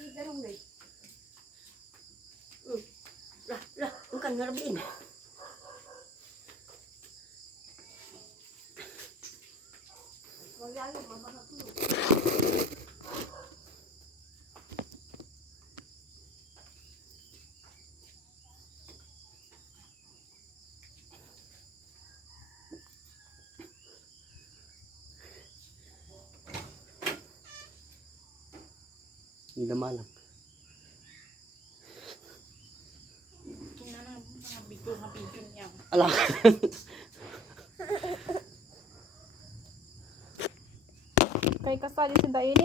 Idarong na Hmm. Lah, lah, bukan ngarabiin. Wala yung mga tulog. Bito niya. Ala. Kay kasali si Daini.